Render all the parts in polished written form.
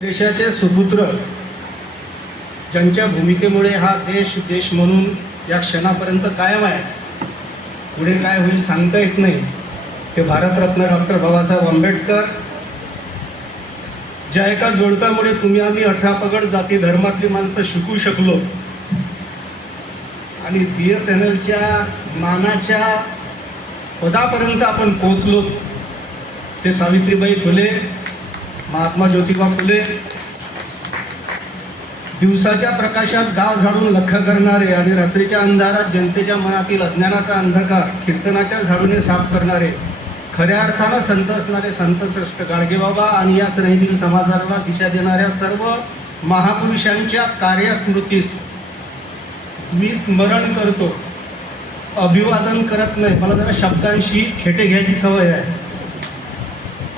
देशाचे सुपुत्र ज्यांच्या भूमिकेमुळे हा देश देश म्हणून या क्षणापर्यंत कायम आहे, पुढे काय होईल सांगता येत नाही, ते भारतरत्न डॉक्टर बाबासाहेब आंबेडकर, ज्या एका जोडप्यामुळे तुम्ही आम्ही 18 पगड जाती धर्मातली माणसं शिकू शकलो आणि BSNLच्या मानाच्या पदापर्यंत आपण पोहोचलो, ते सावित्रीबाई फुले, महात्मा ज्योतिबा फुले, दिवसाच्या प्रकाशात गाव झाडून लख करणारे आणि रात्रीच्या अंधारात जनतेच्या मनातील अज्ञानाचा अंधकार कीर्तनाच्या झाडूने साफ करणारे, खऱ्या अर्थानं संत असणारे संतश्रेष्ठ गाडगेबाबा आणि या स्नेहतील समाजाला दिशा देणाऱ्या सर्व महापुरुषांच्या कार्यस्मृतीस मी स्मरण करतो, अभिवादन करत नाही. मला जरा शब्दांशी खेटे घ्यायची सवय आहे.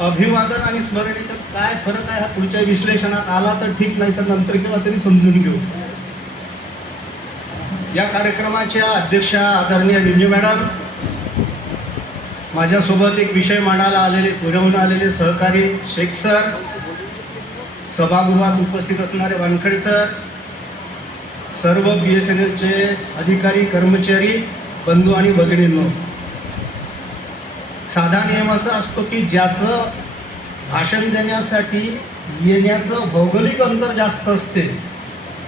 अभिवादन आणि स्मरणेचा काय फरक आहे हा पुढच्या विश्लेषणात आला तर ठीक, नाही तर नंतर केव्हा तरी समजून घेऊ. या कार्यक्रमाच्या अध्यक्षा आदरणीय लिंजे मॅडम, माझ्यासोबत एक विषय मांडायला आलेले पुण्याहून आलेले सहकारी शेख सर, सभागृहात उपस्थित असणारे वानखडे सर, सर्व BSNLचे अधिकारी कर्मचारी बंधू आणि भगिनींनो, साधा नियम असा असतो की ज्याचं भाषण देण्यासाठी येण्याचं भौगोलिक अंतर जास्त असते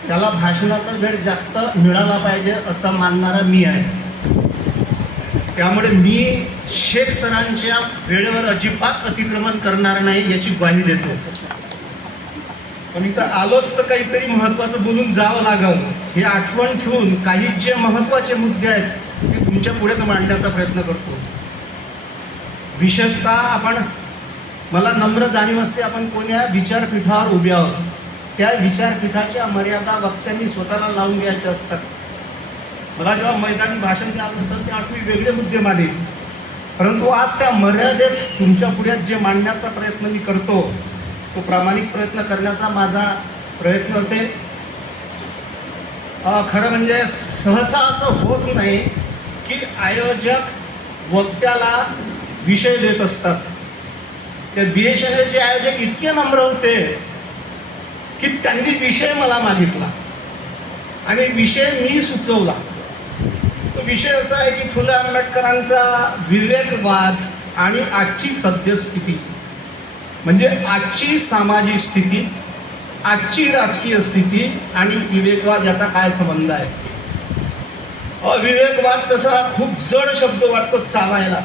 त्याला भाषणाचा वेळ जास्त मिळाला पाहिजे असं मानणारा मी आहे. त्यामुळे मी शेख सरांच्या वेळेवर अजिबात अतिक्रमण करणार नाही याची ग्वाही देतो. पण इथं आलोच तर काहीतरी महत्त्वाचं बोलून जावं लागल हे आठवण ठेवून काही जे महत्त्वाचे मुद्दे आहेत ते तुमच्या पुढे मांडण्याचा प्रयत्न करतो. विशेषतः मला नम्र जाणीव असते आपण कोण्या विचारपीठावर उभे आहोत, त्या विचारपीठाच्या मर्यादा वक्त्यांनी स्वतःला लावून घ्यायच्या असतात. मला जेव्हा मैदानी भाषण द्यावं असेल त्या आठवी वेगळे मुद्दे मांडेल, परंतु आज त्या मर्यादेत तुमच्या पुढे जे मांडण्याचा प्रयत्न मी करतो तो प्रामाणिक प्रयत्न करण्याचा माझा प्रयत्न असेल. खरं म्हणजे सहसा असं होत नाही की आयोजक वक्त्याला विषय देत असतात. त्या BSNLचे आयोजक इतके नम्र होते की त्यांनी विषय मला मागितला आणि विषय मी सुचवला. तो विषय असा आहे की फुले आंबेडकरांचा विवेकवाद आणि आजची सद्यस्थिती, म्हणजे आजची सामाजिक स्थिती, आजची राजकीय स्थिती आणि विवेकवाद याचा काय संबंध आहे. विवेकवाद तसा खूप जड शब्द वाटतो चालायला,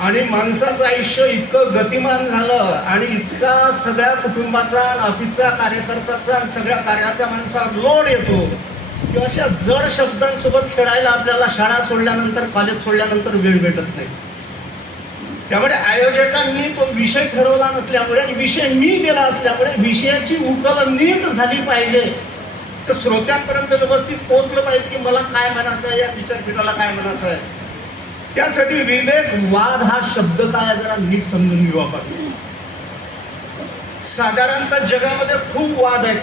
आणि माणसाचं आयुष्य इतकं गतिमान झालं आणि इतका सगळ्या कुटुंबाचा, ऑफिसचा, कार्यकर्त्याचा आणि सगळ्या कार्याचा माणसावर लोड येतो की अशा जड शब्दांसोबत खेळायला आपल्याला शाळा सोडल्यानंतर, कॉलेज सोडल्यानंतर वेळ भेटत नाही. त्यामुळे आयोजकांनी तो विषय ठरवला नसल्यामुळे आणि विषय मी दिला असल्यामुळे विषयाची उकल नीट झाली पाहिजे, तर श्रोत्यांपर्यंत व्यवस्थित पोहोचलं पाहिजे की मला काय म्हणायचं आहे, या विचारपीठाला काय म्हणायचं आहे. त्यासाठी विवेकवाद हा शब्द काय जरा नीट समजून घेऊ आपण. साधारणतः जगामध्ये खूप वाद आहेत.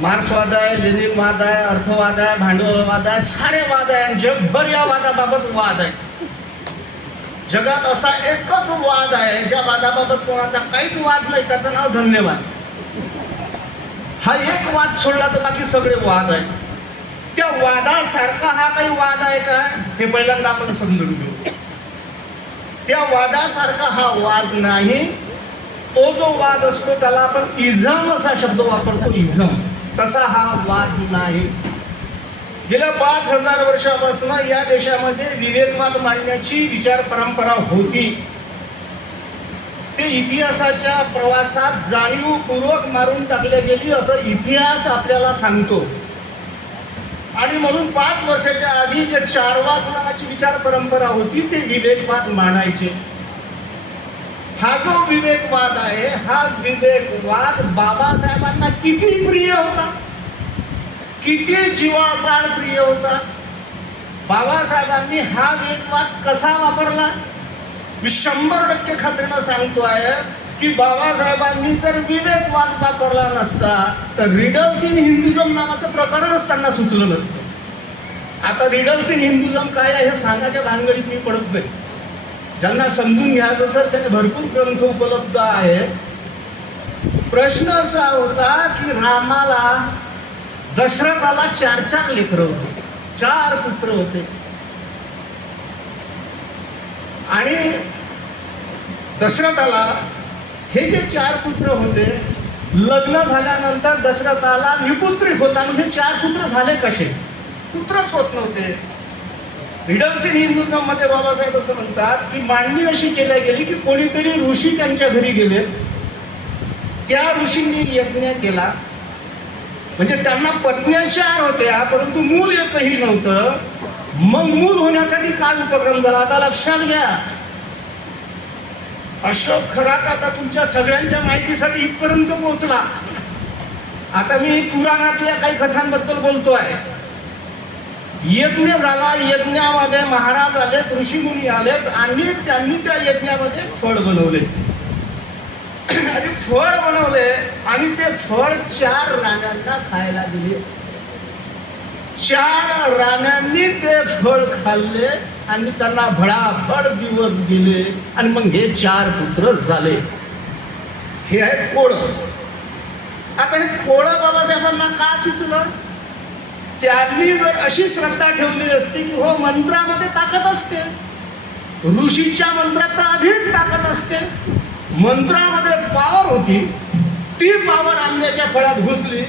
मार्क्सवाद आहे, लेनिनवाद आहे, अर्थवाद आहे, भांडवलवाद आहे, सारे वाद आहे. जगभर या वादाबाबत वाद आहे. जगात असा एकच वाद आहे ज्या वादाबाबत कोणाचा काहीच वाद नाही, त्याचं नाव धन्यवाद. हा एक वाद सोडला तर बाकी सगळे वाद आहेत. त्या वादासारखा हा काही वाद आहे का हे पहिल्यांदा आपण समजून घेऊ. त्या वादासारखा हा वाद नाही. तो जो वाद असतो त्याला आपण इझम असा शब्द वापरतो, इझम, तसा हा वाद नाही. गेल्या 5000 वर्षापासून या देशामध्ये विवेकवाद मांडण्याची विचार परंपरा होती. ते इतिहासाच्या प्रवासात जाणीवपूर्वक मारून टाकले गेली असं इतिहास आपल्याला सांगतो. आणि म्हणून 5 वर्षाच्या आधी जे चारवाद नावाची विचार परंपरा होती ते विवेकवाद मांडायचे. हा जो विवेकवाद आहे हा विवेकवाद बाबासाहेबांना किती प्रिय होता, किती जिव्हाळ्यात प्रिय होता. बाबासाहेबांनी हा विवेकवाद कसा वापरला. मी 100% खात्रीनं सांगतो आहे की बाबासाहेबांनी जर विवेकवाद वापरला नसता तर रिडल्स इन हिंदुझम नावाचं प्रकरणच त्यांना सुचलं नसतं. आता रिडल्स इन हिंदुझम काय आहे हे सांगायच्या भानगडीत मी पडत नाही. ज्यांना समजून घ्यायचं असेल त्याने भरपूर ग्रंथ उपलब्ध आहेत. प्रश्न असा होता की रामाला दशरथाला 4 लेकरं होते, 4 पुत्र होते. आणि दशरथाला हे जे 4 पुत्र होते, लग्न झाल्यानंतर दशरथाला निपुत्रिक होता. म्हणजे 4 पुत्र झाले कसे? पुत्रच होत नव्हते. रिडल्स इन हिंदुझम मध्ये बाबासाहेब असं म्हणतात की मांडणी अशी केल्या गेली की कोणीतरी ऋषी त्यांच्या घरी गेले, त्या ऋषींनी यज्ञ केला. म्हणजे त्यांना पत्न्या 4 होत्या परंतु मूल एकही नव्हतं. मग मूल होण्यासाठी काय उपक्रम झाला आता लक्षात घ्या. अशोक खरात आता तुमच्या सगळ्यांच्या माहितीसाठी इथपर्यंत पोहोचला. आता मी पुराणातल्या काही कथांबद्दल बोलतोय. यज्ञ झाला, यज्ञामध्ये महाराज आलेत, ऋषीमुनी आलेत आणि त्यांनी त्या यज्ञामध्ये फळ बनवले. आणि फळ बनवले आणि ते फळ 4 राण्यांना खायला दिले. 4 राण्यांनी ते फळ खाल्ले आणि त्यांना भडाभड दिवस गेले आणि मग हे 4 पुत्र झाले. हे आहे कोळं. आता हे कोळं बाबासाहेबांना का सुचलं? त्यांनी जर अशी श्रद्धा ठेवली असती की हो मंत्रामध्ये ताकद असते, ऋषीच्या मंत्रात तर अधिक ताकद असते, मंत्रामध्ये पावर होती, ती पावर आंब्याच्या फळात घुसली,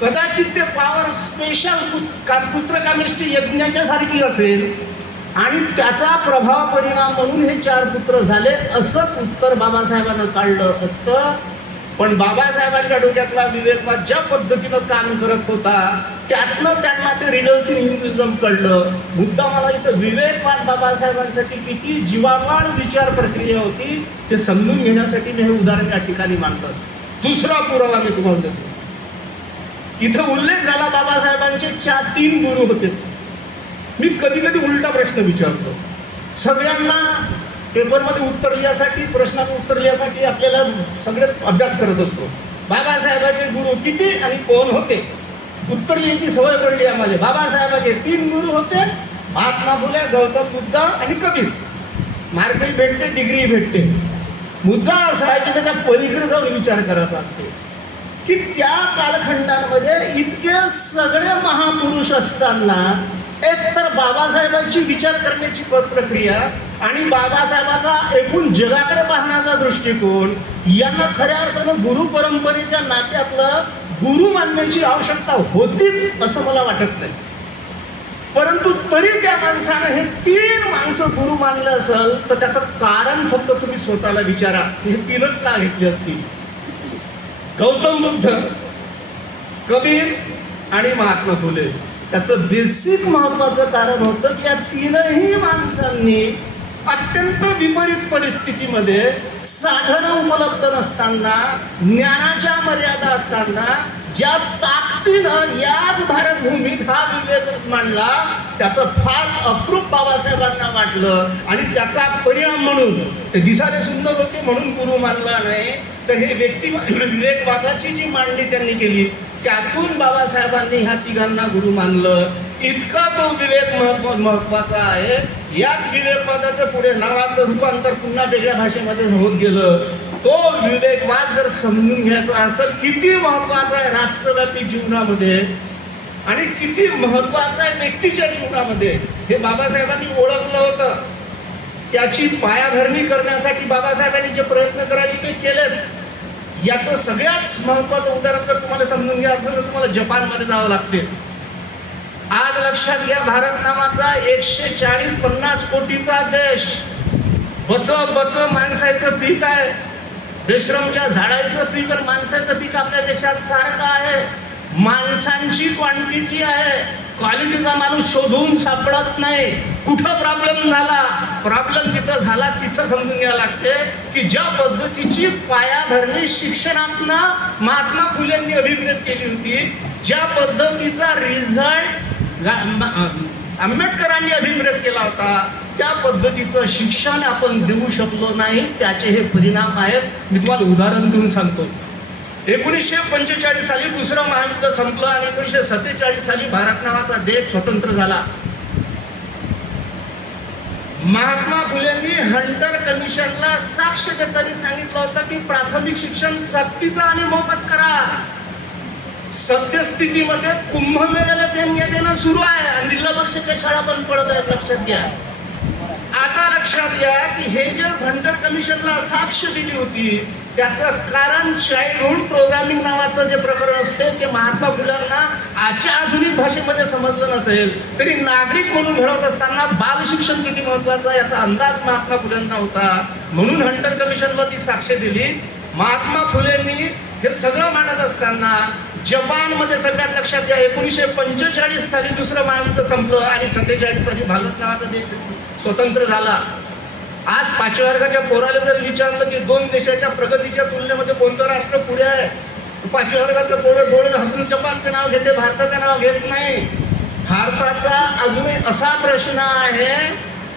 कदाचित ते पावर स्पेशल पुत्रकामेष्टी यज्ञाच्या सारखी असेल आणि त्याचा प्रभाव परिणाम म्हणून हे 4 पुत्र झाले, असंच उत्तर बाबासाहेबांना काढलं असतं. पण बाबासाहेबांच्या डोक्यातला विवेकवाद ज्या पद्धतीनं काम करत होता त्यातनं त्यांना ते रिडल्स इन हिंदुझम कळलं. मुद्दा मला इथं विवेकवाद बाबासाहेबांसाठी किती जीवापाड विचार प्रक्रिया होती ते समजून घेण्यासाठी मी हे उदाहरण या ठिकाणी मांडतो. दुसरा पुरावा मी तुम्हाला देतो. इथं उल्लेख झाला बाबासाहेबांचे 3 गुरु होते. मी कधी कधी उलटा प्रश्न विचारतो. सगळ्यांना पेपरमध्ये उत्तर लिहायसाठी, प्रश्नाचं उत्तर लिहायसाठी आपल्याला सगळे अभ्यास करत असतो. बाबासाहेबांचे गुरु किती आणि कोण होते? उत्तर लिहायची सवय पडली आम्हाला. बाबासाहेबांचे 3 गुरु होते, महात्मा फुले, गौतम बुद्ध आणि कबीर. मार्कही भेटते, डिग्री भेटते. मुद्दा असा आहे की त्याच्या पलीकडे जाऊन विचार करायचा असते की त्या कालखंडामध्ये इतके सगळे महापुरुष असताना एकतर बाबासाहेबांची विचार करण्याची प्रक्रिया आणि बाबासाहेबाचा एकूण जगाकडे पाहण्याचा दृष्टिकोन यांना खऱ्या अर्थानं गुरु परंपरेच्या नात्यातलं गुरु मानण्याची आवश्यकता होतीच असं मला वाटत नाही. परंतु तरी त्या माणसानं हे 3 माणसं गुरु मानलं असेल तर त्याचं कारण फक्त तुम्ही स्वतःला विचारा. हे 3च का घेतली असतील? गौतम बुद्ध, कबीर आणि महात्मा फुले. त्याचं बेसिक महत्वाचं कारण होतं की या 3ही माणसांनी अत्यंत विपरीत परिस्थितीमध्ये, साधनं उपलब्ध नसताना, ज्ञानाच्या मर्यादा असताना ज्या ताकदीनं याच भारतभूमीत हा विवेक मांडला त्याचं फार अप्रूप बाबासाहेबांना वाटलं आणि त्याचा परिणाम म्हणून ते दिसायला सुंदर होते म्हणून गुरु मानला नाही, तर हे विवेकवादाची जी मांडणी त्यांनी केली त्यातून बाबासाहेबांनी ह्या 3घांना गुरु मानलं. इतका तो विवेक महत्वाचा आहे. याच विवेकवादाचं पुढे नावाचं रूपांतर पुन्हा वेगळ्या भाषेमध्ये होत गेलं. तो विवेकवाद जर समजून घ्यायचा असेल किती महत्वाचा आहे राष्ट्रव्यापी जीवनामध्ये आणि किती महत्वाचं आहे व्यक्तीच्या जीवनामध्ये हे बाबासाहेबांनी ओळखलं होतं. त्याची पायाभरणी करण्यासाठी बाबासाहेबांनी जे प्रयत्न करायचे ते केलेत. याचं सगळ्यात महत्वाचं उदाहरण जर तुम्हाला समजून घ्यायचं असेल तर तुम्हाला जपानमध्ये जावं लागते. आज लक्षात घ्या, भारत नावाचा 140-50 कोटीचा देश, बच माणसाचं पीक आहे, बेश्रमच्या झाडाचं पीक आणि माणसाचं पीक आपल्या देशात सारखं आहे. माणसांची क्वांटिटी आहे, क्वालिटीचा माणूस शोधून सापडत नाही. कुठं प्रॉब्लेम झाला, प्रॉब्लेम जिथं झाला तिथं समजून घ्यायला लागते की ज्या पद्धतीची पायाभरणी शिक्षणातनं महात्मा फुलेंनी अभिप्रेत केली होती, ज्या पद्धतीचा रिझल्ट आंबेडकरांनी अभिप्रेत केला होता, त्या पद्धतीचं शिक्षण आपण देऊ शकलो नाही. त्याचे हे परिणाम आहेत. मी तुम्हाला उदाहरण देऊन सांगतो. 1945 साली दुसरं महायुद्ध संपलं आणि 1947 साली भारत नावाचा देश स्वतंत्र झाला. महात्मा फुलेंनी हंटर कमिशनला साक्ष देताना सांगितलं होतं की प्राथमिक शिक्षण सक्तीचं आणि मोफत करा. सद्यस्थितीमध्ये कुंभमेळ्याला देणग्या देणं सुरू आहे आणि जिल्हा परिषदच्या शाळा बंद पडत आहेत. लक्षात घ्या. आता लक्षात घ्या की हे जे हंटर कमिशनला साक्ष दिली होती त्याचं कारण चाइल्डहुड प्रोग्रामिंग नावाचं जे प्रकरण असते ते महात्मा फुलेंना आजच्या आधुनिक भाषेमध्ये समजलं नसेल तरी नागरिक म्हणून घडवत असताना बाल शिक्षण किती महत्वाचं याचा अंदाज महात्मा फुलेंना होता. म्हणून हंटर कमिशनला ती साक्ष दिली. महात्मा फुलेंनी हे सगळं मांडत असताना जपानमध्ये सगळ्यात लक्षात घ्या 1945 साली दुसरं महायुद्ध संपलं आणि 47 साली भारत नावाचा देश स्वतंत्र झाला. आज 5व्या वर्गाच्या पोराला जर विचारलं की दोन देशाच्या प्रगतीच्या तुलनेमध्ये कोणतं राष्ट्र पुढे आहे, 5व्या वर्गाचं पोरं डोळे हलवून जपानचं नाव घेते, भारताचं नाव घेत नाही. भारताचा अजूनही असा प्रश्न आहे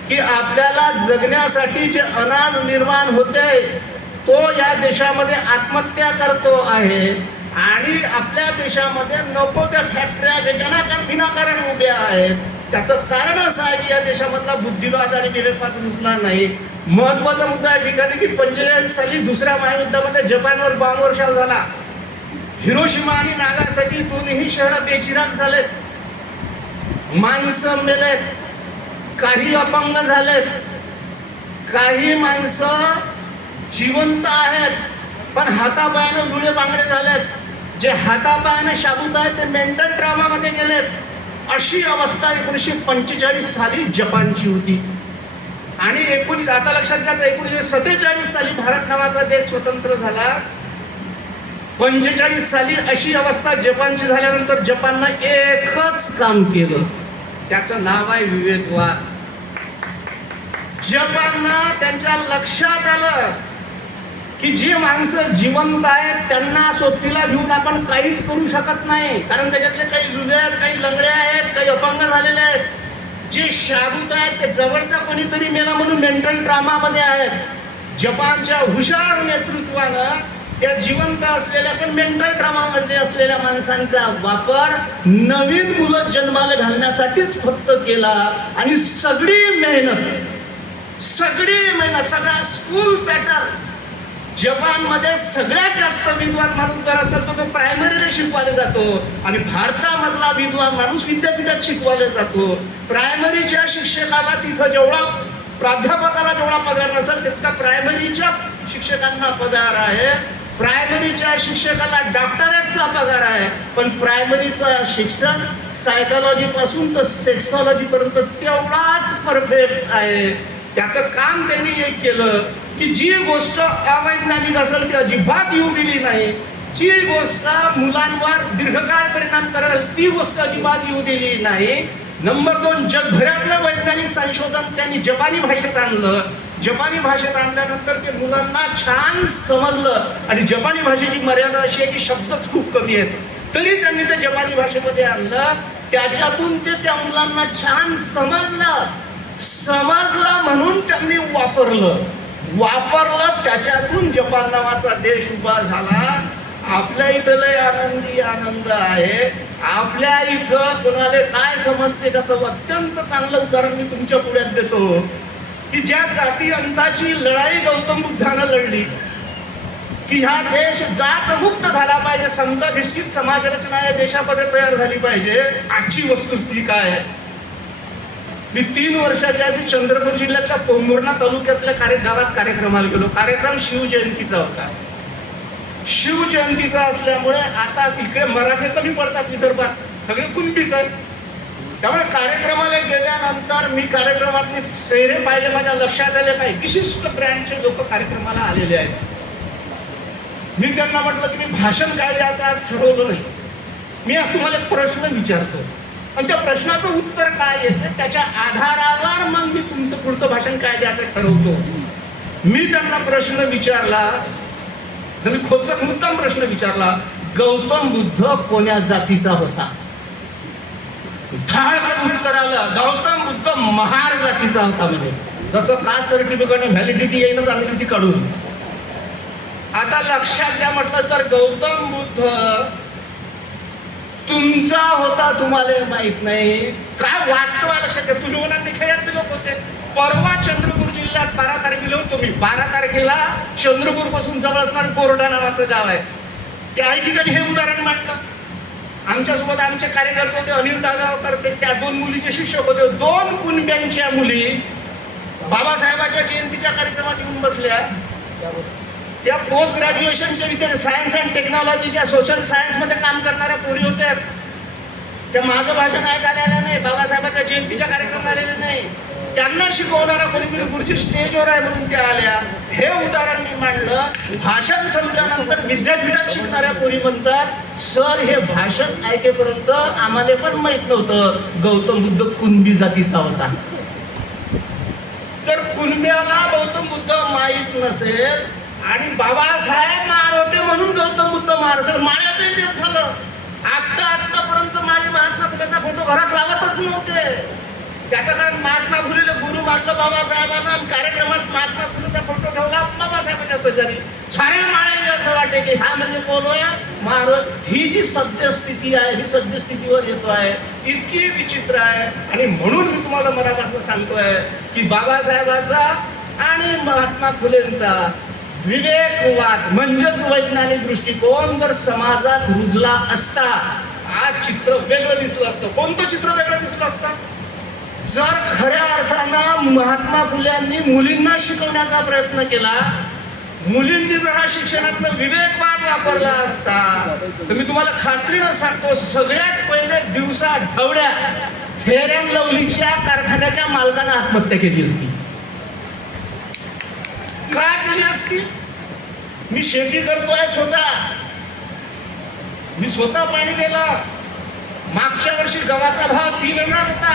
की आपल्याला जगण्यासाठी जे अनाज निर्माण होते तो या देशामध्ये आत्महत्या करतो आहे आणि आपल्या देशामध्ये नको त्या फॅक्टऱ्या विनाकारण उभ्या आहेत. त्याचं कारण असं आहे की या देशामधला बुद्धिवाद आणि विवेकवाद रुजणार नाही. महत्वाचा मुद्दा या ठिकाणी की 45 साली दुसऱ्या महायुद्धामध्ये जपानवर बॉम्बवर्षाव झाला. हिरोशिमा आणि नागासाकी दोन्ही शहरं बेचिराग झालेत. माणसं मेलेत, काही अपंग झालेत, काही माणसं जिवंत आहेत पण हातापायानं लुळे बांगडे झालेत. जे हातापायानं शाबूत आहेत ते मेंटल ट्रॉमामध्ये गेलेत. अशी अवस्था 1945 साली जपानची होती. आणि आता लक्षात घ्यायचं 1947 साली भारत नावाचा देश स्वतंत्र झाला. 45 साली अशी अवस्था जपानची झाल्यानंतर जपाननं एकच काम केलं, त्याचं नाव आहे विवेकवाद. जपाननं त्यांच्या लक्षात आलं की जी माणसं जिवंत आहेत त्यांना सोबतीला घेऊन आपण काहीच करू शकत नाही, कारण त्याच्यातले काही लुले आहेत, काही लंगडे आहेत, काही अपंग झालेले आहेत. जे शाबूत आहेत ते जवळचा कोणीतरी मेला म्हणून मेंटल ट्रॉमामध्ये आहेत. जपानच्या हुशार नेतृत्वानं त्या जिवंत असलेल्या पण मेंटल ट्रॉमामध्ये असलेल्या माणसांचा वापर नवीन मुलं जन्माला घालण्यासाठीच फक्त केला आणि सगळी मेहनत सगळा स्कूल पॅटर्न जपानमध्ये सगळ्यात जास्त विद्वान माणूस जर असेल तर तो प्रायमरीला शिकवायला जातो आणि भारतामधला विद्वान माणूस विद्यापीठात शिकवायला जातो. प्रायमरीच्या शिक्षकाला तिथं जेवढा प्राध्यापकाला जेवढा पगार नसेल तितका प्रायमरीच्या शिक्षकांना पगार आहे. प्रायमरीच्या शिक्षकाला डॉक्टरेटचा पगार आहे. पण प्रायमरीचा शिक्षक सायकोलॉजी पासून तर सेक्सॉलॉजी पर्यंत तेवढाच परफेक्ट आहे. त्याचं काम त्यांनी एक केलं की जी गोष्ट अवैज्ञानिक असेल ती अजिबात येऊ दिली नाही. जी गोष्ट मुलांवर दीर्घकाळ परिणाम करेल ती गोष्ट अजिबात येऊ दिली नाही. नंबर 2, जगभरातलं वैज्ञानिक संशोधन त्यांनी जपानी भाषेत आणलं. जपानी भाषेत आणल्यानंतर ते मुलांना छान समजलं आणि जपानी भाषेची मर्यादा अशी आहे की शब्दच खूप कमी आहेत तरी त्यांनी ते जपानी भाषेमध्ये आणलं. त्याच्यातून ते त्या मुलांना छान समजलं म्हणून त्यांनी वापरलं. त्याच्यातून जपान नावाचा देश उभा झाला. आपल्या इथं लय आनंद आहे. आपल्या इथं कोणाला काय समजते त्याचं अत्यंत चांगलं उदाहरण मी तुमच्या पुढ्यात देतो की ज्या जाती अंताची लढाई गौतम बुद्धानं लढली की हा देश जातमुक्त झाला पाहिजे, संघधिष्ठित समाज रचना या देशामध्ये तयार झाली पाहिजे. आजची वस्तुस्थिती काय आहे? मी 3 वर्षाच्या आधी चंद्रपूर जिल्ह्यातल्या पोंभुर्णा तालुक्यातल्या गावात कार्यक्रमाला गेलो. कार्यक्रम शिवजयंतीचा होता. शिवजयंतीचा असल्यामुळे आता इकडे मराठी कमी पडतात, विदर्भात सगळे कुणबीच आहेत. त्यामुळे कार्यक्रमाला गेल्यानंतर मी कार्यक्रमातले चेहरे पाहिले, माझ्या लक्षात आले काही विशिष्ट ब्रँडचे लोक कार्यक्रमाला आलेले आहेत. मी त्यांना म्हटलं की मी भाषण काय द्यायचं आज ठरवलं नाही. मी आज तुम्हाला एक प्रश्न विचारतो आणि त्या प्रश्नाचं उत्तर काय येतं त्याच्या आधारावर मग मी तुमचं पुढचं भाषण काय द्यायचं ठरवतो. मी त्यांना प्रश्न विचारला, मी खोचक मुद्दाम प्रश्न विचारला, गौतम बुद्ध कोण्या जातीचा होता? ठाळकन उत्तर आलं, गौतम बुद्ध महार जातीचा होता. म्हणजे जसं कास्ट सर्टिफिकेट व्हॅलिडिटी येईन व्हॅलिडिटी काढून. आता लक्षात घ्या म्हटलं तर गौतम बुद्ध तुमचा होता तुम्हाला माहित नाही काय वास्तव लक्षात घ्या. तुलवनांनी खेळात लोक होते, परवा चंद्रपूर जिल्ह्यात 12 तारखेला होतो मी. 12 तारखेला चंद्रपूर पासून जवळ असणारं कोरडा नावाचं गाव आहे. त्या ठिकाणी हे उदाहरण मांडलं. आमच्यासोबत आमचे कार्यकर्ते होते, अनिल दागावकर, त्या 2 मुलीचे शिक्षक होते. 2 कुणब्यांच्या मुली बाबासाहेबांच्या जयंतीच्या कार्यक्रमात येऊन बसल्या. त्या पोस्ट ग्रॅज्युएशनच्या विद्यार्थी, सायन्स अँड टेक्नॉलॉजीच्या सोशल सायन्स मध्ये काम करणाऱ्या पोरी होत्या. त्या माझं भाषण ऐकायला आल्या नाही, बाबासाहेबांच्या जयंतीच्या कार्यक्रमाला आलेले नाही. त्यांना शिकवणारा कोणीतरी गुरुजी स्टेजवर आहे म्हणून त्या आल्या. हे उदाहरण मी मांडलं. भाषण संपल्यानंतर विद्यापीठात शिकणाऱ्या पोरी म्हणतात, सर हे भाषण ऐकेपर्यंत आम्हाला पण माहित नव्हतं गौतम बुद्ध कुणबी जातीचा होता. जर कुणब्याला गौतम बुद्ध माहीत नसेल आणि बाबासाहेब मार होते म्हणून गौतम बुद्ध मार असेल, माळ्याचंही तेच झालं. आतापर्यंत माझे महात्मा फुलेचा फोटो घरात लावतच नव्हते. त्याच्या कारण महात्मा फुलेला गुरु मानलं बाबासाहेबांना, कार्यक्रमात महात्मा फुलेचा फोटो ठेवला बाबासाहेबांच्या शेजारी. सारे माळे असं वाटे की हा म्हणजे कोण होय मार. ही जी सद्यस्थिती आहे, ही सद्यस्थितीवर येतो आहे, इतकी विचित्र आहे. आणि म्हणून मी तुम्हाला मनापासून सांगतोय की बाबासाहेबांचा आणि महात्मा फुलेंचा विवेकवाद म्हणजेच वैज्ञानिक दृष्टिकोन जर समाजात रुजला असता, आज चित्र वेगळं दिसलं असतं. कोणतं चित्र वेगळं दिसलं असतं? जर खऱ्या अर्थानं महात्मा फुल्यांनी मुलींना शिकवण्याचा प्रयत्न केला, मुलींनी जर हा शिक्षणातनं विवेकवाद वापरला असता, तर मी तुम्हाला खात्रीनं सांगतो सगळ्यात पहिले दिवसा ढवळ्या फेअर अँड लवलीच्या कारखान्याच्या मालकानं आत्महत्या केली असती. काय केली असती? मी शेती करतोय स्वतः, मी स्वतः पाणी दिलं. मागच्या वर्षी गव्हाचा भाव 3000 होता.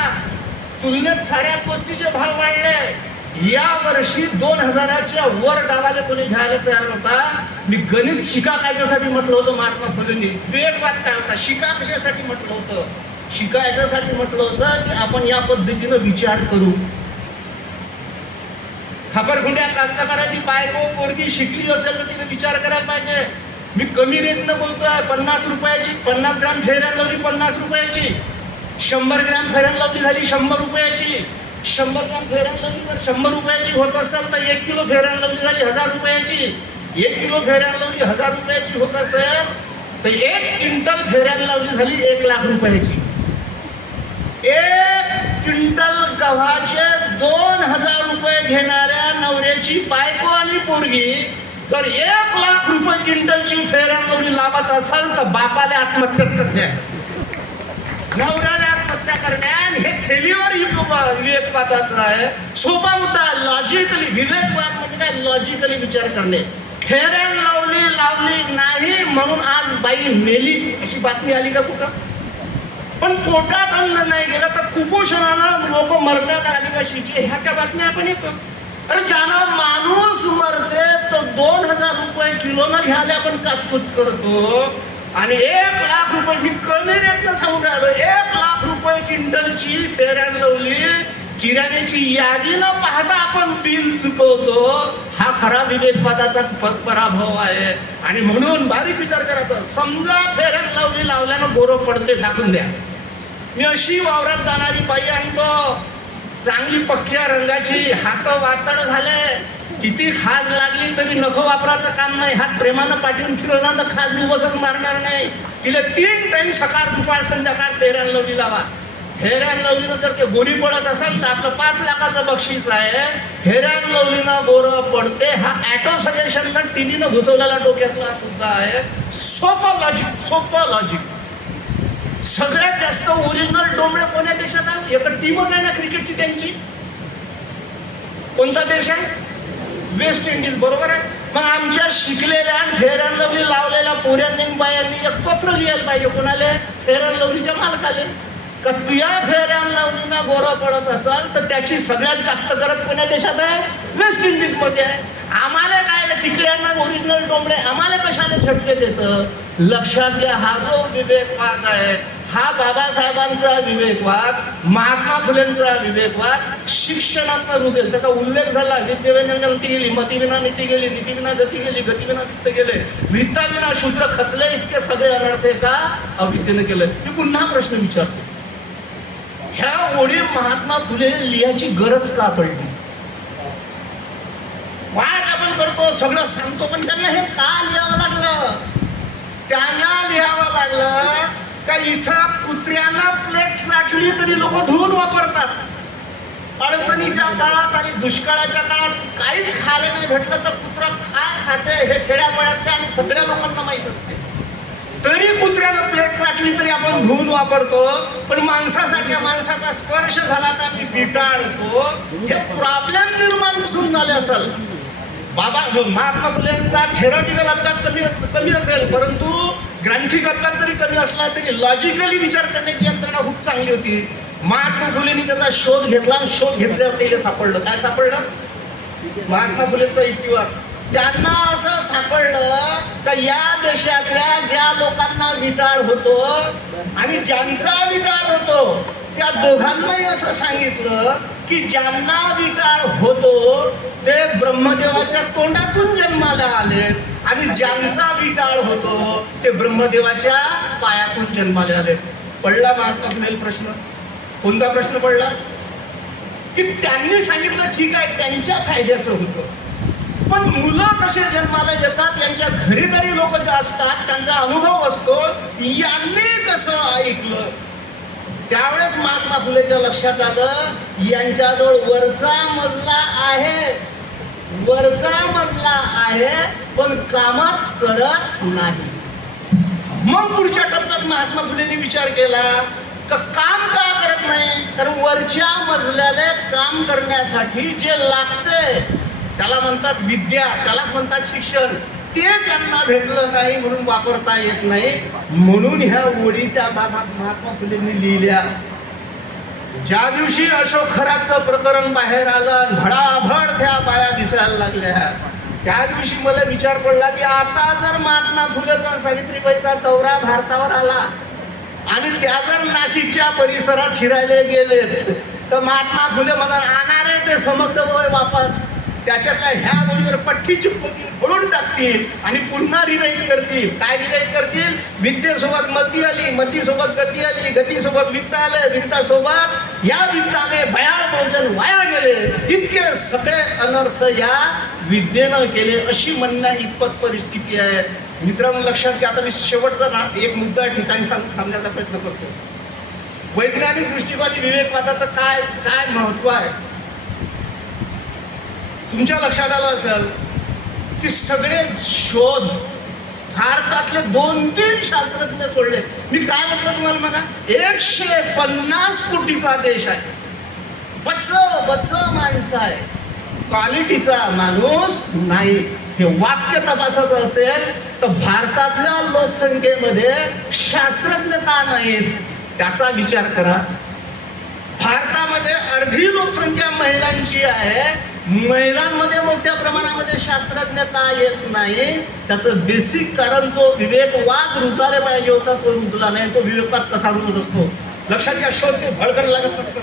तुलनेत साऱ्या गोष्टीचे भाव वाढले. या वर्षी 2000च्या वर डावाले कोणी घ्यायला तयार होता. मी गणित शिका कायच्यासाठी म्हटलं होतं महात्मा फुलेंनी. विवेकवाद काय होता? शिका कशासाठी म्हटलं होतं? शिका याच्यासाठी म्हटलं होतं की आपण या पद्धतीनं विचार करू. खापरखुंड्या कास्तकाराची बायको पोरगी शिकली असेल तर तिने विचार करायला पाहिजे. मी कमी रेटनं बोलतोय. 50 रुपयाची 50 ग्राम फेअर अँड लवली 50 रुपयाची, 100 ग्राम फेअर अँड लवली झाली 100 रुपयाची. 100 ग्राम फेअर अँड लवली जर 100 रुपयाची होत असेल तर 1 किलो फेअर अँड लवली झाली 1000 रुपयाची. 1 किलो फेअर अँड लवली 1000 रुपयाची होत असेल तर 1 क्विंटल फेअर अँड लवली झाली 1 लाख रुपयाची. 1 क्विंटल गव्हाचे 2000 रुपये घेणाऱ्या नवऱ्याची बायको आणि पोरगी जर 1 लाख रुपये क्विंटलची फेअर अँड लवली लावत असेल तर बापाला आत्महत्या करणे, नवऱ्याला आत्महत्या करणे. हे फेल्युअर विवेकवादाचं आहे. सोपा मुद्दा, लॉजिकली. विवेकवाद म्हणजे काय? लॉजिकली विचार करणे. फेअर अँड लवली लावली नाही म्हणून आज बाई मेली अशी बातमी आली का कुठं? पण पोटात अन्न नाही गेलं तर कुपोषणानं लोक मरतात आदिवासीचे, ह्याच्या बातम्या आपण येतो. अरे ज्यानं माणूस मरते तो 2000 रुपये किलोनं घ्यायला आपण कातकूत करतो आणि 1 लाख रुपये, मी कमी रेटनं सांगून राहिलो, 1 लाख रुपये क्विंटलची फेअर अँड लवली किराण्याची यादी न पाहता आपण बिल चुकवतो. हा खरा विवेकवादाचा पराभव आहे. आणि म्हणून बारीक विचार करायचा. समजा फेअर अँड लवली लावल्यानं गोरं पडते, टाकून द्या. मी अशी वावरात जाणारी बाई आणतो, चांगली पक्क्या रंगाची, हात वातड झाले, किती खाज लागली तरी नख वापरायचं काम नाही. हात प्रेमानं पाठवून फिरवणार तर खाज दिवसच मारणार नाही. तिला 3 टाइम सकाळ दुपार संध्याकाळ फेअर अँड लवली लावा. फेअर अँड लवलीनं जर ते गोरी पडत असेल तर आपलं 5 लाखाचं बक्षीस आहे. फेअर अँड लवलीनं गोरं पडते हा ॲटो सजेशननं टीव्हीनं घुसवलेला डोक्यातला मुद्दा आहे. सोपं लॉजिक, सोपं लॉजिक. सगळ्यात जास्त ओरिजिनल डोंबळे कोण्या देशात आहे? एक टीमच आहे ना क्रिकेटची त्यांची. कोणता देश आहे? वेस्ट इंडिज, बरोबर आहे. मग आमच्या शिकलेल्या फेअर अँड लवली लावलेल्या पोऱ्यांनी बायांनी एक पत्र लिहायला पाहिजे. कोणाले? फेअर अँड लवलीच्या मालकाले. का तुया फेअर अँड लवलीना गोरं पडत असेल तर त्याची सगळ्यात जास्त गरज कोण्या देशात आहे? वेस्ट इंडिज मध्ये आहे. आम्हाला काय तिकड्यांना ओरिजिनल डोंबळे आम्हाला कशाला झटके देतं? लक्षात घ्या, हा जो विवेकवाद आहे हा बाबासाहेबांचा विवेकवाद, महात्मा फुलेंचा विवेकवाद शिक्षणात रुजेल. त्याचा उल्लेख झाला. विद्येविना गती गेली, मतीविना नीती गेली, नीतीविना गती गेली, गतीविना वित्त गेले, वित्ताविना शूद्र खचले. इतके सगळे अनर्थ का अविद्येने केले? मी पुन्हा प्रश्न विचारतो, ह्या ओळी महात्मा फुले लिहायची गरज का पडली? सगळं सांगतो, पण त्यांना हे का लिहावं लागलं? त्यांना लिहावं लागलं का इथं कुत्र्यानं प्लेट साठली तरी लोक धुवून वापरतात. अडचणीच्या काळात आणि दुष्काळाच्या काळात काहीच खायला नाही भेटलं तर कुत्रा काय खाते हे खेड्यापाड्यातल्या आणि सगळ्या लोकांना माहित असते. तरी कुत्र्यानं प्लेट चाटली तरी आपण धुवून वापरतो. पण माणसासारख्या माणसाचा स्पर्श झाला तर आम्ही बिटाळतो. हे प्रॉब्लेम निर्माण कुठून झाले असेल? बाबा महात्मा फुलेंचा थेरॉटिकल अभ्यास कमी असेल, परंतु ग्रांथिक अभ्यास जरी कमी असला तरी लॉजिकली विचार करण्याची यंत्रणा खूप चांगली होती. महात्मा फुलेंनी त्याचा शोध घेतला. शोध घेतल्यावर त्याला सापडलं. काय सापडलं? महात्मा फुलेंचा युक्तिवाद. त्यांना असं सापडलं का या देशातल्या ज्या लोकांना विटाळ होतो आणि ज्यांचा विटाळ होतो त्या दोघांनाही असं सांगितलं की ज्यांना विटाळ होतो ते ब्रह्मदेवाच्या तोंडातून जन्माला आलेत आणि ज्यांचा विटाळ होतो ते ब्रह्मदेवाच्या पायातून जन्माला आलेत. पडला महात्मा फुले प्रश्न. कोणता प्रश्न पडला? की त्यांनी सांगितलं ठीक आहे त्यांच्या फायद्याचं होतं, पण मुलं कसे जन्माला येतात यांच्या घरीदारी लोक जे असतात त्यांचा अनुभव असतो, यांनी कसं ऐकलं? त्यावेळेस महात्मा फुलेच्या लक्षात आलं यांच्याजवळ वरचा मजला आहे, वरचा मजला आहे पण कामच करत नाही. मग पुढच्या टप्प्यात महात्मा फुलेंनी विचार केला काम का करत नाही? तर वरच्या मजल्याला काम करण्यासाठी जे लागते त्याला म्हणतात विद्या, त्यालाच म्हणतात शिक्षण. ते त्यांना भेटलं नाही म्हणून वापरता येत नाही. म्हणून ह्या ओळी त्या महात्मा फुलेंनी लिहिल्या. ज्या दिवशी अशोक खरातचं प्रकरण बाहेर आलं, भडाभड त्या बाया दिसायला लागल्या, त्या दिवशी मला विचार पडला की आता जर महात्मा फुलेचा सावित्रीबाईचा दौरा भारतावर आला आणि त्या जर नाशिकच्या परिसरात फिरायला गेलेत तर महात्मा फुले मला आणणार आहे ते समग्र वय वापस त्याच्यातल्या ह्या मुलीवर पट्टी चिपकवतील, फोडून टाकतील आणि पुन्हा रिराईट करतील. काय रिराईट करतील? विद्येसोबत मती आली, मतीसोबत गती आली, गतीसोबत वित्त आले, वित्तासोबत या वित्ताने भयाळ भोजन वाया गेले. इतके सगळे अनर्थ या विद्येनं केले अशी म्हणण्या इतपत परिस्थिती आहे. मित्रांनो लक्षात घ्या. आता मी शेवटचा एक मुद्दा ठिकाणी सांगून थांबण्याचा प्रयत्न करतो. वैज्ञानिक दृष्टिकोनाने विवेकवादाचं काय काय महत्व आहे? तुमच्या लक्षात आलं असेल की सगळे शोध भारतातले 2-3 शास्त्रज्ञ सोडले. मी काय म्हटलं तुम्हाला? बघा 150 कोटीचा देश आहे, बच्च माणसं आहे, क्वालिटीचा माणूस नाही. हे वाक्य तपासत असेल तर भारतातल्या लोकसंख्येमध्ये शास्त्रज्ञ का नाहीत त्याचा विचार करा. भारतामध्ये अर्धी लोकसंख्या महिलांची आहे, महिलांमध्ये मोठ्या प्रमाणामध्ये शास्त्रज्ञता येत नाही. त्याचं बेसिक कारण तो विवेकवाद रुजायला पाहिजे होता, तो रुजला नाही. तो विवेकवाद कसा रुजत असतो लक्षात घ्या. शोध ते भडकन लागत असतात.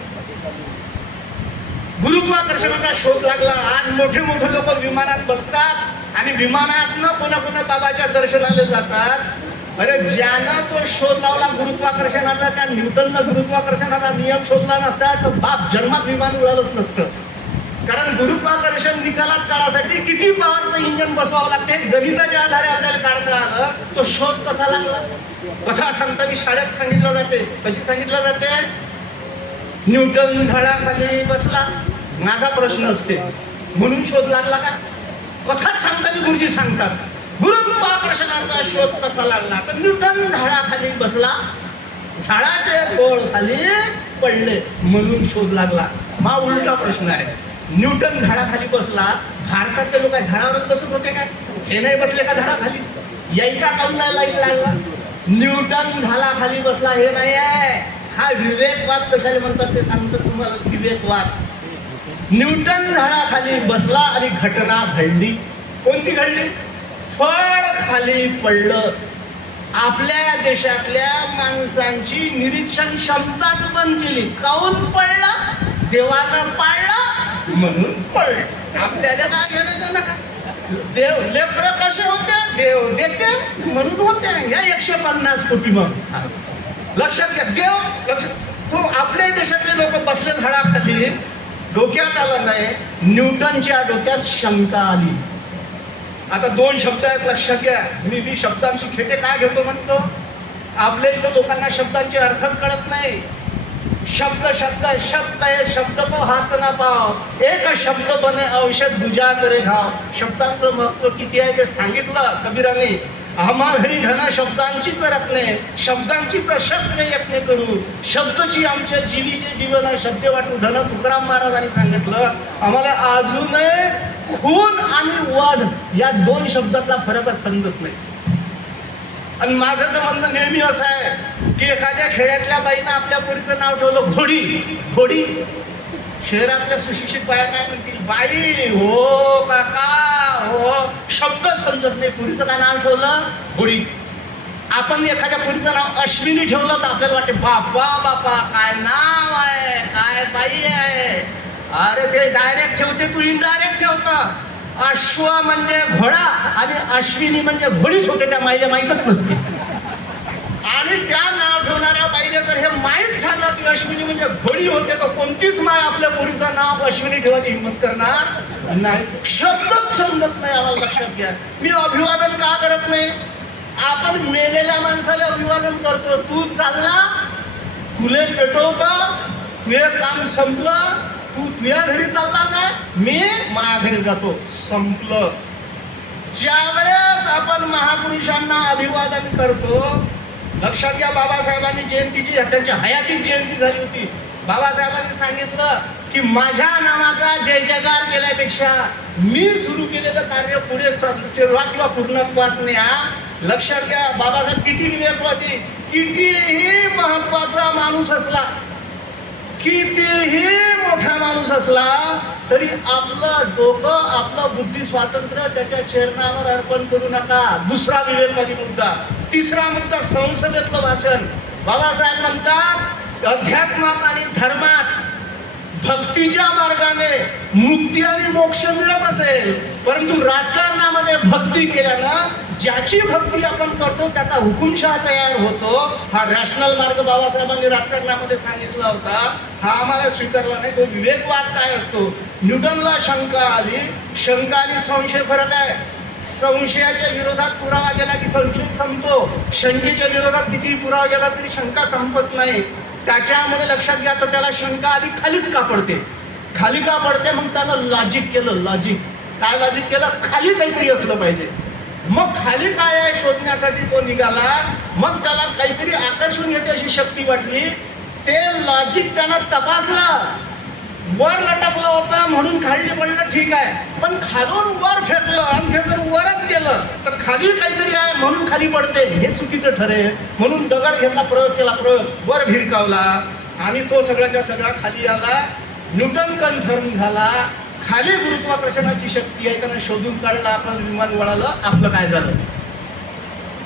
गुरुत्वाकर्षणाचा शोध लागला. आज मोठे मोठे लोक विमानात बसतात आणि विमानातनं पुन्हा बाबाच्या दर्शनाला जातात. अरे ज्यानं तो शोध लावला गुरुत्वाकर्षणाचा, त्या न्यूटननं गुरुत्वाकर्षणाचा नियम शोधला नसता तर बाप जन्मात विमान उडालच नसतं. कारण गुरुत्वाकर्षण निकालात काढासाठी किती पॉवरचं इंजन बसवावं लागते गणिताच्या आधारे आपल्याला काढता आलं. तो शोध कसा लागला? कथा सांगताना शाळेत सांगितलं जाते. कशी सांगितलं जाते? न्यूटन झाडाखाली बसला. माझा प्रश्न असते म्हणून शोध लागला का? कथाच सांगताना गुरुजी सांगतात गुरुत्वाकर्षणाचा शोध कसा लागला तर न्यूटन झाडाखाली बसला, झाडाचे खोड खाली पडले म्हणून शोध लागला. हा उलटा प्रश्न आहे. न्यूटन झाडाखाली बसला, भारतातले लोक झाडावरच बसत होते काय? हे नाही बसले का झाडाखाली? यायचा काऊन नाही लाईट लागला? न्यूटन झाडाखाली बसला हे नाही आहे. हा विवेकवाद कशाला म्हणतात ते सांगतात तुम्हाला. विवेकवाद. न्यूटन झाडाखाली बसला आणि घटना घडली. कोणती घडली? फळ खाली पडलं. आपल्या देशातल्या माणसांची निरीक्षण क्षमताच बंद केली. काऊन पडला? देवानं पाळला म्हणून पडलं. आपल्याला काय घेणं देणं? देव लेकरं कसे होते? देव देते म्हणून होते. या 150 कोटी मग लक्षात घ्या. देव लक्षात. तो आपल्या देशातले लोक बसले झाडाखाली, डोक्यात आलं नाही. न्यूटनच्या डोक्यात शंका आली. आता दोन शब्द आहेत, लक्षात घ्या. मी शब्दांची खेटे काय घेतो म्हणतो, आपल्या इथं लोकांना शब्दांचे अर्थच कळत नाही. शब्द शब्द शब्द आहे, शब्द को हात ना पाव, एक शब्द बने औषध दुजा करे घाव. शब्दांचं महत्व किती आहे ते सांगितलं कबीराने. आम्हा घरी घन शब्दांचीच रत्ने, शब्दांचीच शस्त्र यत्ने करू, शब्दची आमच्या जीवीचे जीवन शब्द वाटू धन. तुकाराम महाराजांनी सांगितलं आम्हाला अजूनही खून आणि वध या दोन शब्दातला फरकच समजत नाही. आणि माझं तर म्हणणं नेहमी असं आहे की एखाद्या खेड्यातल्या बाईनं आपल्या पोरीचं नाव ठेवलं घोडी. घोडी शहरातल्या सुशिक्षित बाया काय म्हणतील, बाई हो काका हो, शब्द समजत नाही. पोरीचं काय नाव ठेवलं, घोडी. आपण एखाद्या पोरीचं नाव अश्विनी ठेवलं तर आपल्याला वाटते बापा बापा काय नाव आहे, काय बाई आहे. अरे ते डायरेक्ट ठेवते, तू इनडायरेक्ट ठेवता. अश्व म्हणजे घोडा आणि अश्विनी म्हणजे घोडीच होते, त्या माईला माहीतच नसते. आणि त्या नाव ठेवणाऱ्या बाईला जर हे माहीत झालं की अश्विनी म्हणजे घोडी होते, तर कोणतीच माय आपल्या पोरीचं नाव अश्विनी ठेवायची हिंमत करणार नाही. शब्दच समजत नाही आम्हाला, लक्षात घ्या. मी अभिवादन का करत नाही, आपण मेलेल्या माणसाला अभिवादन करतो. तू चालला, तुले पेटवतं, तुझे काम संपलं, तू तुझ्या घरी चालला नाही, मी माझ्या घरी जातो, संपलं. ज्यावेळेस आपण महापुरुषांना अभिवादन करतो, लक्षात घ्या, बाबासाहेबांनी जयंतीची त्यांच्या हयातीत जयंती झाली होती. बाबासाहेबांनी सांगितलं की माझ्या नावाचा जय जयकार केल्यापेक्षा मी सुरू केलेलं कार्य पुढे ठेवा किंवा पूर्णत्वास न्या. लक्षात घ्या, बाबासाहेब किती विवेकवादी, कितीही महत्वाचा माणूस असला, कितीही मोठा माणूस असला तरी आपलं डोकं, आपलं बुद्धी स्वातंत्र्य त्याच्या चरणावर अर्पण करू नका. दुसरा विवेकवादी मुद्दा. तिसरा मुद्दा संसदेतलं भाषण. बाबासाहेब म्हणतात अध्यात्मात आणि धर्मात भक्तीच्या मार्गाने मुक्ती आणि मोक्ष मिळत असेल, परंतु राजकारणामध्ये भक्ती केल्यानं ज्याची भक्ती आपण करतो त्याचा हुकुमशहा तयार होतो. हा रॅशनल मार्ग बाबासाहेबांनी राजकारणामध्ये सांगितला होता, हा आम्हाला स्वीकारला नाही. तो विवेकवाद काय असतो. न्यूटनला शंका आली, शंका आणि संशय फरक आहे. संशयाच्या विरोधात पुरावा गेला की संशय संपतो, शंकेच्या विरोधात किती पुरावा गेला तरी शंका संपत नाही. त्याच्यामुळे लक्षात घ्या, तर त्याला शंका आधी खालीच का पडते, खाली का पडते, मग त्यानं लॉजिक केलं. लॉजिक काय लॉजिक केलं, खाली काहीतरी असलं पाहिजे. मग खाली काय आहे शोधण्यासाठी तो निघाला. मग त्याला काहीतरी आकर्षून येते अशी शक्ती वाटली, ते लॉजिक त्यानं तपासलं. वर लटकलं होतं म्हणून खाली पडलं, ठीक आहे, पण खालून वर फेकलं आणि ते जर वरच गेलं तर खाली काहीतरी आहे म्हणून खाली पडते, हे चुकीचं ठरेल. म्हणून दगड घेतला, प्रयोग केला, प्रयोग वर भिरकावला आणि तो सगळ्याच्या सगळा खाली आला. न्यूटन कन्फर्म झाला, खाली गुरुत्वाकर्षणाची शक्ती आहे, त्यांना शोधून काढला. आपण विमान वळालं, आपलं काय झालं,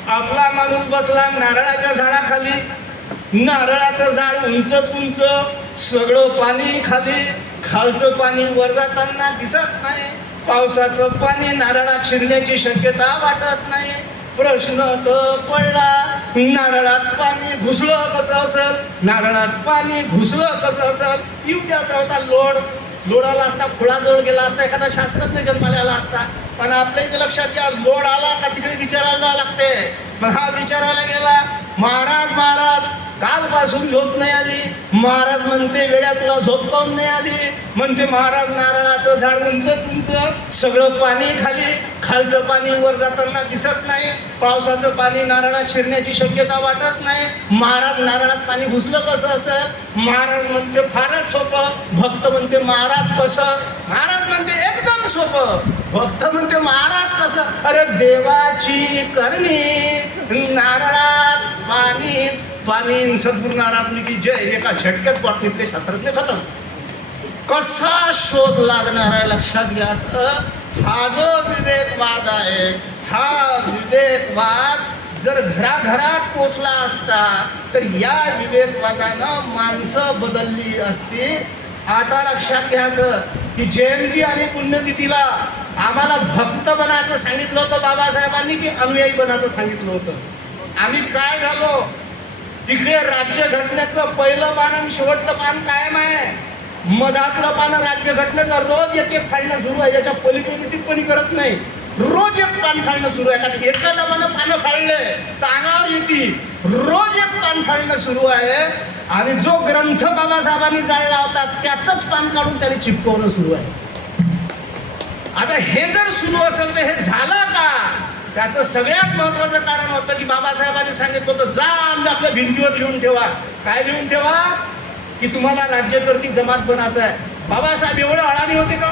आपला माणूस बसला नारळाच्या झाडाखाली. नारळाचं झाड उंचच उंच, सगळं पाणी खाली, खालचं पाणी वर जाताना दिसत नाही. पावसाचं पाणी नारळात शिरण्याची शक्यता वाटत नाही. प्रश्न तर पडला, नारळात पाणी घुसलं कसं असेल, नारळात पाणी घुसलं कसं असेल. येऊ द्यायचा होता लोड, लोड आला असता, खुळाजवळ गेला असता, एखादा शास्त्रज्ञ जन्माला आला असता. पण आपल्या इथे लक्षात घ्या, लोड आला का तिकडे विचारायला जावं लागते. पण हा विचारायला गेला, महाराज महाराज कालपासून झोप नाही आली. महाराज म्हणते वेड्या तुला झोप काऊन नाही आली, म्हणते महाराज नारळाचं झाड उंचच उंच, सगळं पाणी खाली, खालचं पाणी वर जाताना दिसत नाही. पावसाचं पाणी नारळात शिरण्याची शक्यता वाटत नाही. महाराज नारळात पाणी घुसलं कसं असेल. महाराज म्हणते फारच सोपं. भक्त म्हणते महाराज कसं. महाराज म्हणते एकदम सोपं. भक्त म्हणते महाराज कसं. अरे देवाची करणी, नारळात पाणी पाणी. सद्गुरू महाराज की जय. एका झटक्यात बाटलीतले शास्त्रज्ञ खतम. कसा शोध लागणार आहे लक्षात घ्या. हा जो विवेकवाद आहे, हा विवेकवाद जर घराघरात पोचला असता तर या विवेकवादानं माणसं बदलली असती. आता लक्षात घ्यायचं की जयंती आणि पुण्यतिथीला आम्हाला भक्त बनायचं सांगितलं होतं बाबासाहेबांनी की अनुयायी बनायचं सांगितलं होतं. आम्ही काय झालो, तिकडे राज्यघटनेचं पहिलं पान आणि शेवटलं पान कायम आहे, मधातलं पान राज्यघटनेचं रोज एक एक फाडणं सुरू आहे, याच्या पलीकडे टिप्पणी करत नाही. रोज एक पान फाळणं सुरू आहे. कारण एका दमानं पानं फाळले तर अंगावर येते. रोज एक पान फाळणं सुरू आहे आणि जो ग्रंथ बाबासाहेबांनी जाळला होता त्याचंच पान काढून त्याने चिपकवणं सुरू आहे. आता हे जर सुरू असेल तर हे झालं का? त्याचं सगळ्यात महत्वाचं कारण होतं की बाबासाहेबांनी सांगितलं होतं जा आपल्या भिंतीवर लिहून ठेवा. काय लिहून ठेवा? की तुम्हाला राज्यकर्ती जमात बनायचं आहे. बाबासाहेब एवढे अडाणी होते का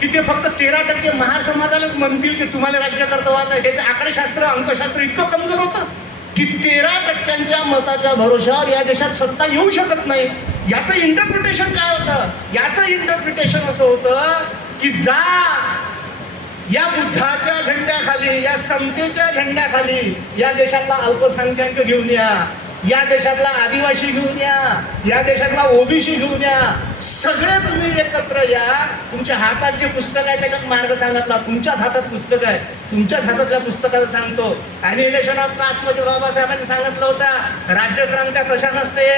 की ते फक्त 13% महासमाजालाच म्हणतील की तुम्हाला राज्यकर्ता व्हायचं आहे. त्याचं आकडेशास्त्र अंकशास्त्र इतकं कमजोर होतं की 13% मताच्या भरोशावर या देशात सत्ता येऊ शकत नाही. याचं इंटरप्रिटेशन काय होतं? याचं इंटरप्रिटेशन असं होतं की जा या बुद्धाच्या झेंड्याखाली, या समतेच्या झेंड्याखाली या देशातला अल्पसंख्याक घेऊन या देशातला आदिवासी घेऊन या देशातला ओबीसी घेऊन या. सगळे तुम्ही एकत्र या. तुमच्या हातात जे पुस्तक आहे त्याच्यात मार्ग सांगितला. तुमच्याच हातात पुस्तक आहे. तुमच्याच हातातल्या पुस्तकाचं सांगतो. ॲनिहिलेशन ऑफ कास्टमध्ये बाबासाहेबांनी सांगितलं होतं राज्यक्रांत्या तशा नसते.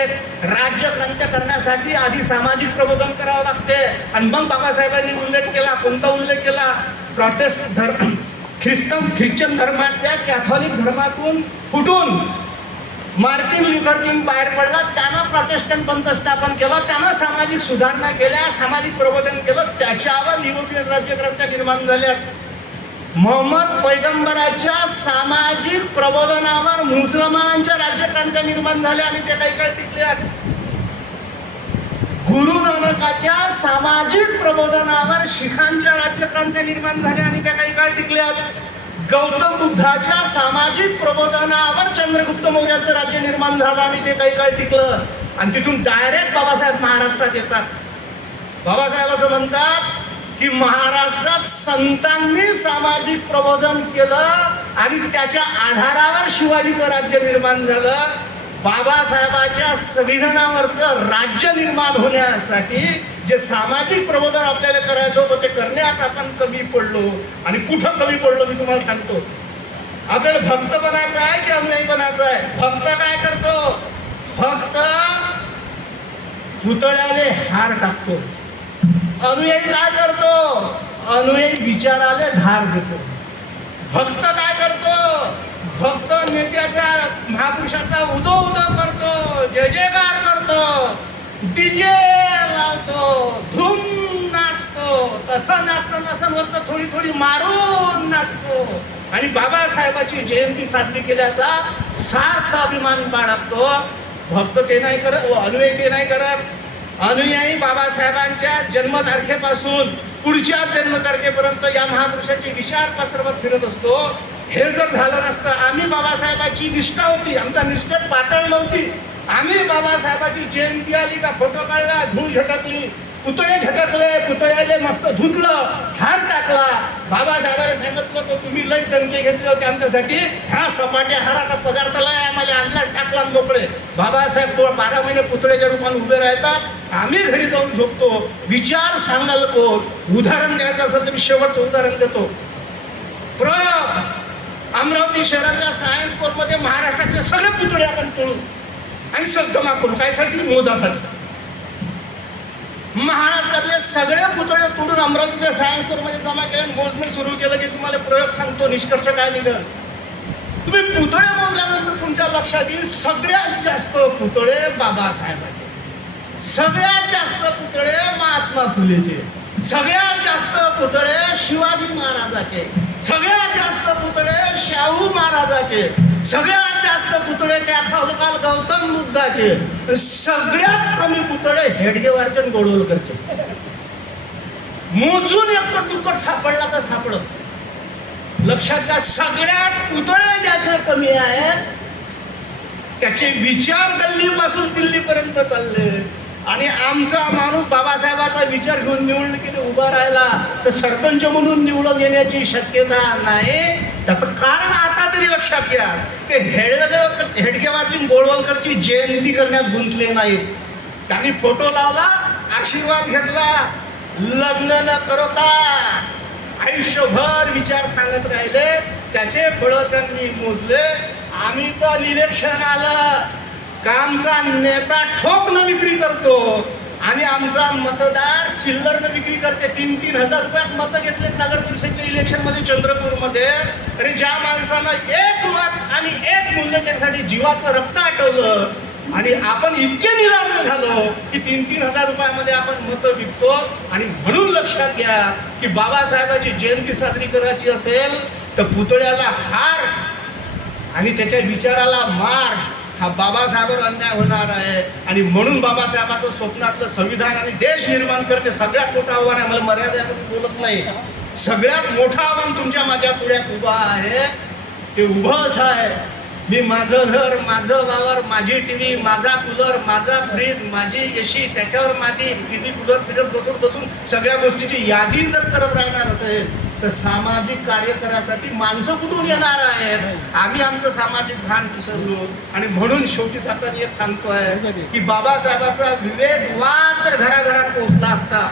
राज्यक्रांत्या करण्यासाठी आधी सामाजिक प्रबोधन करावं लागते. आणि मग बाबासाहेबांनी उल्लेख केला. कोणता उल्लेख केला? प्रोटेस्ट धर्म, ख्रिश्चन धर्मातल्या कॅथॉलिक धर्मातून फुटून मार्टिन लुथर किंग बाहेर पडला. त्यानं प्रोटेस्टंट पंथ स्थापन केलं. त्यानं सामाजिक सुधारणा केल्या, सामाजिक प्रबोधन केलं. त्याच्यावर युरोपियन राज्यक्रांत्या निर्माण झाल्या. मोहम्मद पैगंबराच्या सामाजिक प्रबोधनावर मुसलमानांच्या राज्यक्रांत्या निर्माण झाल्या आणि ते काही काळ टिकल्या. गुरु नानकाच्या सामाजिक प्रबोधनावर शिखांच्या राज्यक्रांत्या निर्माण झाल्या आणि त्या काही काळ टिकल्या. गौतम बुद्धाच्या सामाजिक प्रबोधनावर चंद्रगुप्त मौर्याचं राज्य निर्माण झालं आणि ते काही काळ टिकलं. आणि तिथून डायरेक्ट बाबासाहेब महाराष्ट्रात येतात. बाबासाहेब असं म्हणतात की महाराष्ट्रात संतांनी सामाजिक प्रबोधन केलं आणि त्याच्या आधारावर शिवाजीचं राज्य निर्माण झालं. बाबासाहेबांच्या संविधानावरचं राज्य निर्माण होण्यासाठी जे सामाजिक प्रबोधन आपल्याला करायचं होतं ते करण्यात आपण कमी पडलो. आणि कुठं कमी पडलो मी तुम्हाला सांगतो. आपल्याला भक्त बनायचं आहे की अनुयायी बनायचं आहे? भक्त काय करतो? भक्त पुतळ्याले हार टाकतो. अनुयायी काय करतो? अनुयायी विचाराले धार देतो. भक्त काय करतो? भक्त नेत्याचा महापुरुषाचा उदो करतो, जय जयकार करतो, डीजे लावतो, धूम नाचतो. तसं नाचतं नसन होतं थोडी थोडी मारून नाचतो. आणि बाबासाहेबाची जयंती साजरी केल्याचा सार्थ अभिमान बाळगतो. भक्त ते नाही करत, अनुयायी ते नाही करत. अनुयायी बाबासाहेबांच्या जन्मतारखेपासून पुढच्या जन्मतारखेपर्यंत या महापुरुषाची विचार पसरवत फिरत असतो. हे जर झालं नसतं, आम्ही बाबासाहेबाची निष्ठा होती, आमचा निष्ठेत पातळ नव्हती. आम्ही बाबासाहेबाची जयंती आली का फोटो काढला, धूळ झटकली, पुतळे झटकले, पुतळ्याले मस्त धुतलं, हार टाकला. बाबासाहेबांनी सांगितलं तर तुम्ही लय दणके घेतले होते आमच्यासाठी. ह्या सपाट्या हाराचा पदार्थ लय आम्हाला आणला, टाकला मोकळे. बाबासाहेब 12 महिने पुतळ्याच्या रूपाने उभे राहतात. आम्ही घरी जाऊन झोपतो. विचार सांगाल कोण? उदाहरण द्यायचं असेल तर मी शेवटचं उदाहरण देतो. अमरावती शहरातल्या सायन्स कोर्टमध्ये महाराष्ट्रातले सगळे पुतळे आपण तोडू आणि जमा करू. कायसाठी? मोदासाठी. महाराष्ट्रातले सगळे पुतळे तोडून अमरावतीच्या सायन्स कोर्टमध्ये जमा केले. मोजणं सुरू केलं की तुम्हाला प्रयोग सांगतो निष्कर्ष काय निघाल. तुम्ही पुतळे मोजल्यानंतर तुमच्या लक्षात येईल सगळ्यात जास्त पुतळे बाबासाहेबांचे, सगळ्यात जास्त पुतळे महात्मा फुलेचे, सगळ्यात जास्त पुतळे शिवाजी महाराजाचे, सगळ्यात जास्त पुतळे शाहू महाराजाचे, सगळ्यात जास्त पुतळे त्या काल गौतम बुद्धाचे, सगळ्यात कमी पुतळे हेडगेवारचे आणि गोडवलकरचे. मोजून एकट दुकट सापडला तर सापडत. लक्षात घ्या, सगळ्यात पुतळे ज्याचे कमी आहेत त्याचे विचार गल्लीपासून दिल्लीपर्यंत चालले. आणि आमचा माणूस बाबासाहेबाचा विचार घेऊन निवडणुकीने उभा राहिला तर सरपंच म्हणून निवडून येण्याची शक्यता नाही. त्याचं कारण आता तरी लक्षात घ्या, ते हेडगेवारची गोळवलकरची जयंती करण्यात गुंतले नाहीत. त्यांनी फोटो लावला, आशीर्वाद घेतला, लग्न न करता आयुष्यभर विचार सांगत राहिले. त्याचे फळं त्यांनी मोजले. आम्ही तर इलेक्शन आलं, कामचा नेता ठोक न विक्री करतो आणि आमचा मतदार चिल्लरनं विक्री करते. 3,000 रुपयात मतं घेतलेत नगर परिषदच्या इलेक्शन मध्ये चंद्रपूरमध्ये. आणि ज्या माणसानं एक मत आणि एक मूल्य त्यासाठी जीवाचं रक्त आटवलं आणि आपण इतके निराश झालो की 3,000 रुपयामध्ये आपण मतं विकतो. आणि म्हणून लक्षात घ्या की बाबासाहेबांची जयंती साजरी करायची असेल तर पुतळ्याला हार आणि त्याच्या विचाराला मार हा बाबासाहेबांवर अन्याय होणार आहे. आणि म्हणून बाबासाहेबांचं स्वप्नातलं संविधान आणि देश निर्माण करणे सगळ्यात मोठं आव्हान आहे. मला मर्यादेमध्ये बोलत नाही, सगळ्यात मोठं आव्हान तुमच्या माझ्या पुढ्यात उभं आहे. ते उभंच आहे. मी माझं घर, माझं वावर, माझी टीव्ही, माझा कूलर, माझा फ्रीज, माझी एसी, त्याच्यावर माझी टीव्ही कूलर फिरत बसून सगळ्या गोष्टीची यादी जर करत राहणार असेल तर सामाजिक कार्य करायसाठी माणसं कुठून येणार आहेत. आम्ही आमचं सामाजिक भान विसरलो. आणि म्हणून शेवटी जाताना एक सांगतोय की बाबासाहेबांचा विवेकवाद जर घराघरात पोहोचला असता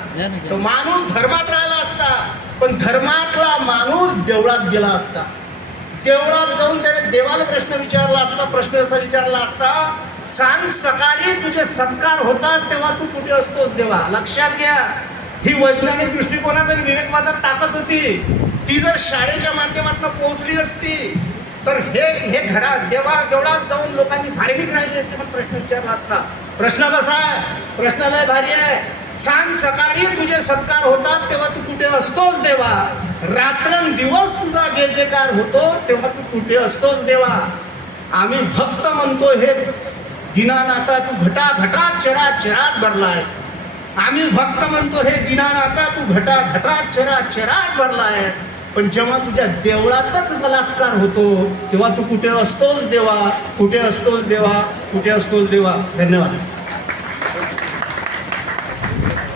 तर माणूस धर्मात राहिला असता. पण धर्मातला माणूस देवळात गेला असता. देवळात जाऊन त्याने देवाला प्रश्न विचारला असता. प्रश्न असा विचारला असता, सांग सकाळी तुझे सत्कार होतात तेव्हा तू कुठे असतोस देवा. लक्षात घ्या, ही वैज्ञानिक दृष्टिकोनात आणि विवेकवादात ताकद होती. ती जर शाळेच्या माध्यमातून पोहोचली असती तर हे घरात देवळात जाऊन लोकांनी धार्मिक राहिले असते. पण प्रश्न विचारला असता. प्रश्न कसा आहे? प्रश्न लय भारी आहे. सांग सकाळी तुझे सत्कार होतात तेव्हा तू कुठे असतोस देवा. रात्रंदिवस तुझा जे जेकार होतो तेव्हा तू कुठे असतोस देवा. आम्ही भक्त म्हणतो हे दीनानाथा तू घटाघटात चराचरात भरलायस. आम्ही भक्त म्हणतो हे दीनानाथा तू घटाघटात चराचरात भरलायस. पण जेव्हा तुझ्या देवळातच बलात्कार होतो तेव्हा तू कुठे असतोस देवा, कुठे असतोस देवा, कुठे असतोस देवा. धन्यवाद.